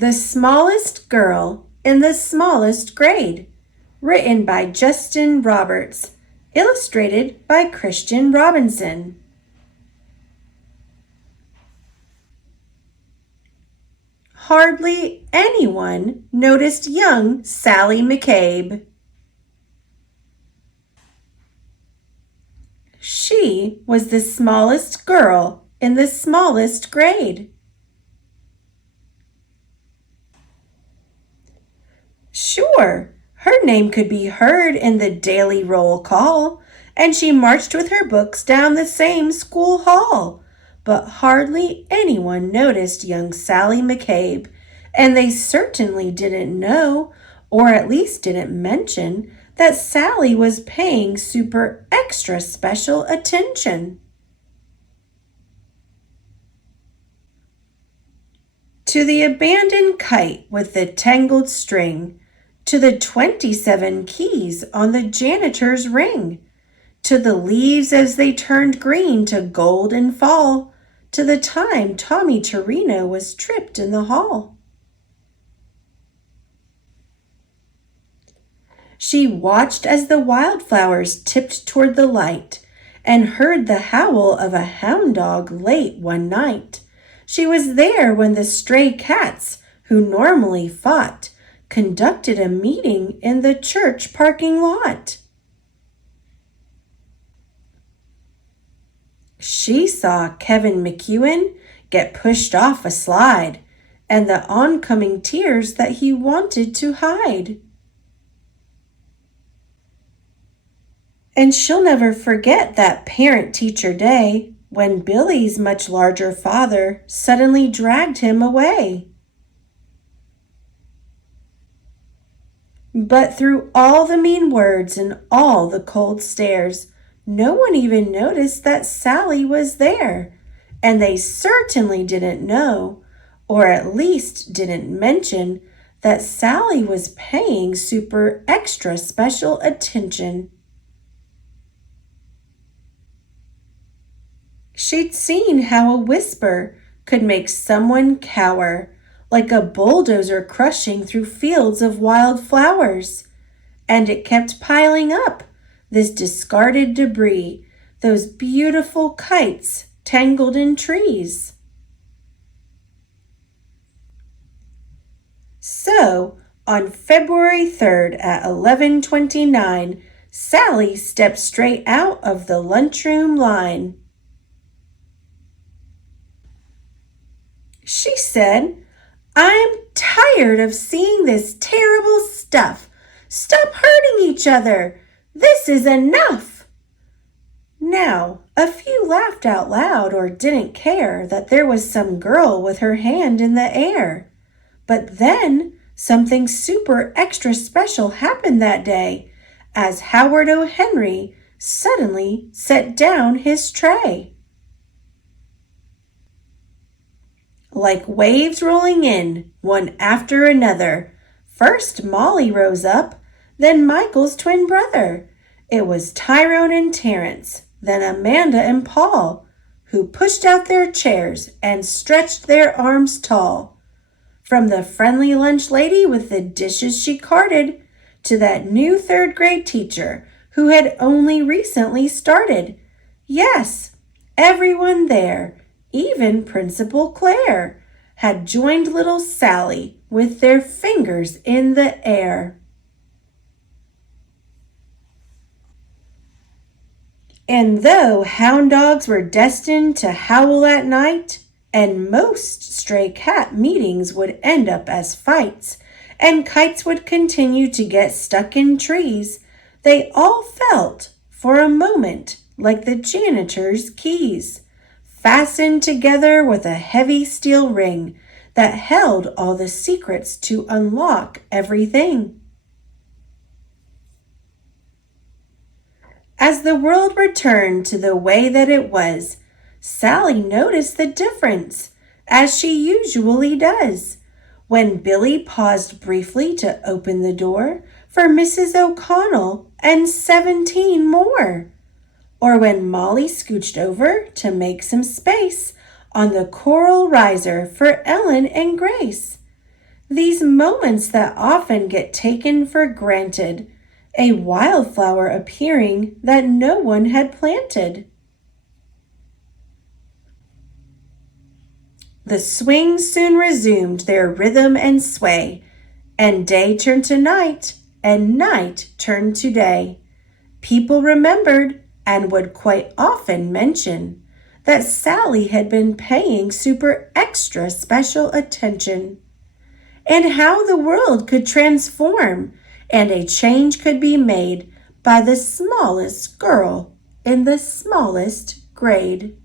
The Smallest Girl in the Smallest Grade, written by Justin Roberts, illustrated by Christian Robinson. Hardly anyone noticed young Sally McCabe. She was the smallest girl in the smallest grade. Sure, her name could be heard in the daily roll call, and she marched with her books down the same school hall. But hardly anyone noticed young Sally McCabe, and they certainly didn't know, or at least didn't mention, that Sally was paying super extra special attention. To the abandoned kite with the tangled string, to the 27 keys on the janitor's ring, to the leaves as they turned green to gold and fall, to the time Tommy Torino was tripped in the hall. She watched as the wildflowers tipped toward the light and heard the howl of a hound dog late one night. She was there when the stray cats, who normally fought, conducted a meeting in the church parking lot. She saw Kevin McEwen get pushed off a slide and the oncoming tears that he wanted to hide. And she'll never forget that parent-teacher day when Billy's much larger father suddenly dragged him away. But through all the mean words and all the cold stares, no one even noticed that Sally was there, and they certainly didn't know, or at least didn't mention, that Sally was paying super extra special attention. She'd seen how a whisper could make someone cower, like a bulldozer crushing through fields of wild flowers. And it kept piling up, this discarded debris, those beautiful kites tangled in trees. So, on February 3rd at 11:29, Sally stepped straight out of the lunchroom line. She said, "I'm tired of seeing this terrible stuff. Stop hurting each other. This is enough." Now, a few laughed out loud or didn't care that there was some girl with her hand in the air. But then something super extra special happened that day as Howard O. Henry suddenly set down his tray. Like waves rolling in, one after another, first Molly rose up, then Michael's twin brother. It was Tyrone and Terence, then Amanda and Paul, who pushed out their chairs and stretched their arms tall. From the friendly lunch lady with the dishes she carted, to that new third-grade teacher who had only recently started. Yes, everyone there, even Principal Claire, had joined little Sally with their fingers in the air. And though hound dogs were destined to howl at night, and most stray cat meetings would end up as fights, and kites would continue to get stuck in trees, they all felt, for a moment, like the janitor's keys, fastened together with a heavy steel ring that held all the secrets to unlock everything. As the world returned to the way that it was, Sally noticed the difference, as she usually does, when Billy paused briefly to open the door for Mrs. O'Connell and 17 more, or when Molly scooched over to make some space on the coral riser for Ellen and Grace. These moments that often get taken for granted, a wildflower appearing that no one had planted. The swings soon resumed their rhythm and sway, and day turned to night, and night turned to day. People remembered and would quite often mention that Sally had been paying super extra special attention, and how the world could transform and a change could be made by the smallest girl in the smallest grade.